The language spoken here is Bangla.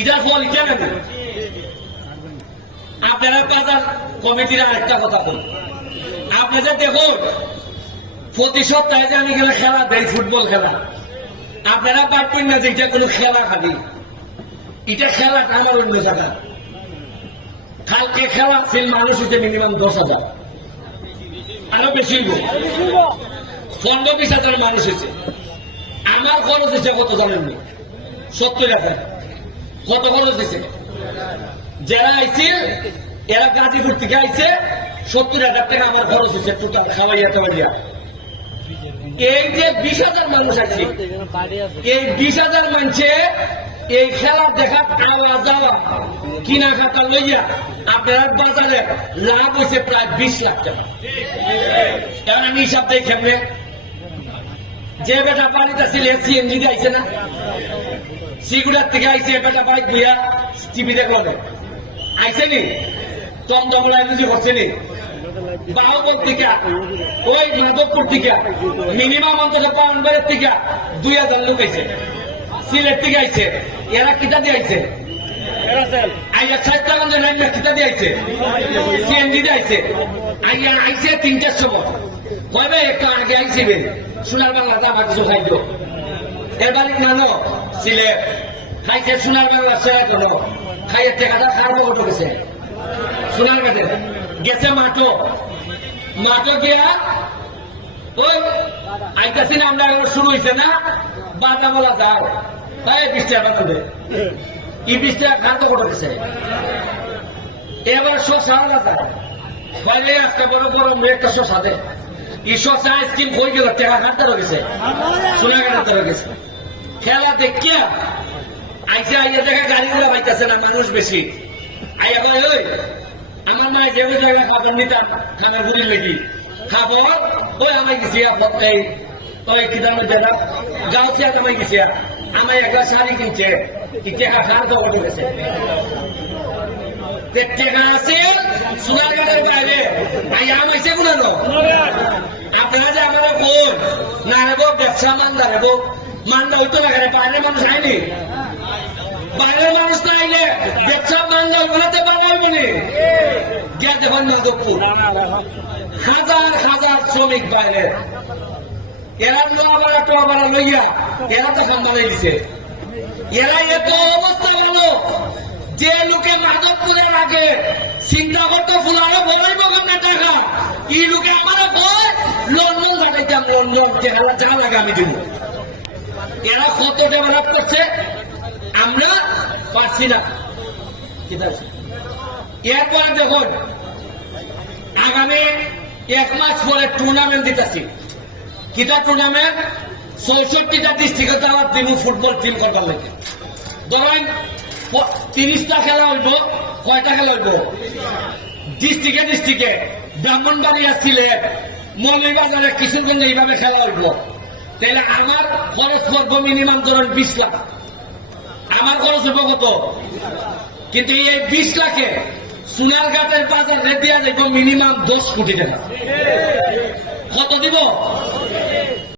ইটার ফল ইটা নেবে আপনারা বাজার কমিটির আরেকটা কথা বল আপনারা দেখুন, প্রতি সপ্তাহে যে আমি গেলে খেলা দেয় ফুটবল খেলা। আপনারা পারবেন না যে এটা কোনো খেলা খালি। এটা খেলাটা আমার অন্য জায়গা। কালকে খেলা ফিল মানুষ হচ্ছে মিনিমাম দশ হাজার। আরও বেশি পনেরো বিশ হাজার মানুষ হয়েছে আমার খরচ হয়েছে কত জানেন সত্তর টাকা কত খরচ হয়েছে? যারা আইছে, এরা গাজীপুর থেকে আইছে, সত্তর হাজার টাকা আমার খরচ হয়েছে, টোটাল খাওয়াইয়া খাওয়াইয়া। এই যে বিশ হাজার মানুষ আছে, এই বিশ হাজার মানুষে এই খেলা দেখা আওয়া যাওয়া, কিনা খাতা লইয়া আপনার বাজারে লাভ হয়েছে প্রায় বিশ লাখ টাকা। এখন আমি হিসাব দিয়ে খেলবে যে বেটা বাড়িতে ছিল সিএনজি আইছে না? সিগুড়ার থেকে আইছে বেটা বাইক দিয়া টিভি দেখল না? আইছে নি টমটম লাইন করছে নি? ওই মাধবপুর মিনিমাম অন্তত দুই হাজার থেকে এরা দিয়ে আইছে? দিয়ে আইছে? দিয়ে তিনটার সময়। কয়বে একটু আগে আইছে বে। সোনার বাংলা দাবা কিছু খাইল এবার নানো সিলেট খাইছে সোনার বাংলা সেরা কোনো খাইয়ে টেকাটা খারাপ কত গেছে। সোনার কাছে গেছে মাঠো মাঠো গিয়া, ওই, আইতাছি না, আমরা শুরু হয়েছে না? বাটা বলা যাও। তাই বিশ টাকা বানাবে ই বিশ টাকা খাদ্য কত গেছে। এবার শশা আলা যায়। বাইরে আজকে বড় বড় মেয়েটা শশা দে ই শশা আইসক্রিম হয়ে গেল টাকা খাদ্য রয়েছে সোনা কাটাতে রয়েছে খেলা দেখিয়া আইসা আইয়া দেখা গাড়ি গাড়িগুলো পাইতেছে না, মানুষ বেশি। আইয়া কয়, ওই, আমার মায়ের যে ওই জায়গায় খাবার নিতাম, খাবার ঘুরি লেগি খাব ওই, আমায় গেছি এই, ওই, কি দাম দাদা সে আমায় গেছি আমায় একটা শাড়ি কিনছে। কি টেকা তো উঠে গেছে তে টেকা আছে সোনার গাড়ির বাইরে। আই আমাইছে গুলো আপনারা যে আমরা কোন না রেবো ব্যবসা মান্দা রেবো মান্দা হইতো না কেন? বাইরের মানুষ আইনি। বাইরের মানুষ না আইলে ব্যবসা মান্দা ওখানে বানাইবো নি। গিয়া দেখুন মাধবপুর হাজার হাজার শ্রমিক বাইরে। এরা নোয়াবাড়া টোয়াবাড়া লইয়া, এরা তো সম্মানাই দিছে এরা এত অবস্থা যে লোকে মাধবপুরের আগে চিন্তা করতো ফুলারে বলাইব কেমনে টাকা? ই লোকে আমার কয়, লন্ডন ঘাটাইতাম লন্ডন, চেহারা যা লাগে আমি দিব। এরা কত ডেভেলপ করছে, আমরা পারছি না। ঠিক আছে? এরপর দেখুন, আগামী এক মাস পরে টুর্নামেন্ট দিতেছি। কিটা টুর্নামেন্ট চৌষট্টিটা ডিস্ট্রিক্টে দাওয়াত দিব ফুটবল টিম করবার লাগে। ধরেন তিরিশটা খেলা হইব কয়টা খেলা হইব ডিস্ট্রিক্টে ডিস্ট্রিক্টে। ব্রাহ্মণবাড়িয়া সিলেট। মৌলবাজারে কিশোরগঞ্জ এইভাবে খেলা হইব তাহলে আমার খরচ করব মিনিমাম ধরেন বিশ লাখ। আমার খরচ হইব কত? কিন্তু এই বিশ লাখে সোনার ঘাটের বাজার দিয়া যাইব মিনিমাম দশ কোটি টাকা। কত দিব?